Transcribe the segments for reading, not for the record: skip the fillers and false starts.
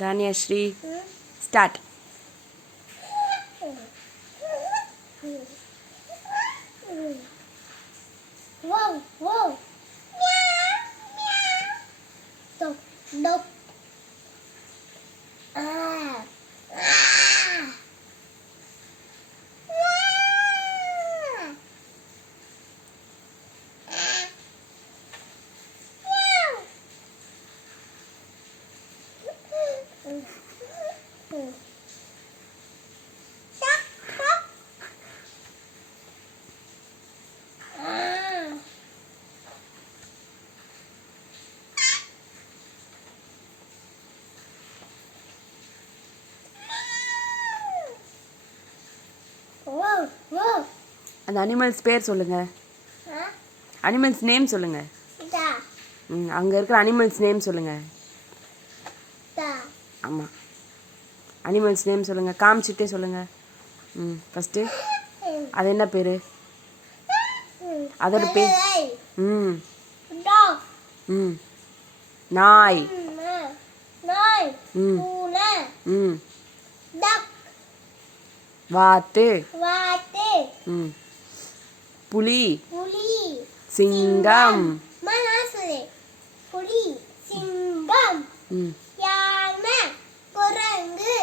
Danyashri, start. Wow, wow. Meow, meow. Dog, dog. Ah. Ah. Wow, wow. அந்த animals பேர் சொல்லுங்க. Animals name சொல்லுங்க. அங்கே இருக்கிற அனிமல்ஸ் நேம் சொல்லுங்க. ஆமாம், அனிமல்ஸ் நேம் சொல்லுங்க. காமிச்சிட்டே சொல்லுங்க. ஃபஸ்ட்டு அது என்ன பேர்? அதோட பேர் நாய். வாத்து. புலி. சிங்கம். புலி, சிங்கம், யானை, குரங்கு,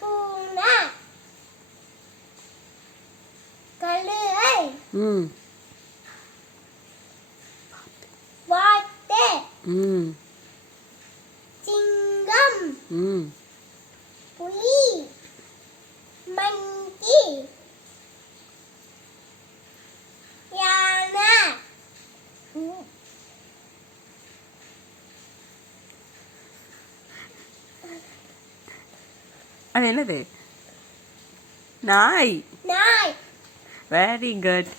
பூனை, கழுதை, வாத்து, சிங்கம், புலி, மங்கி, யானை, அது என்னது? நாய். நாய். Very good.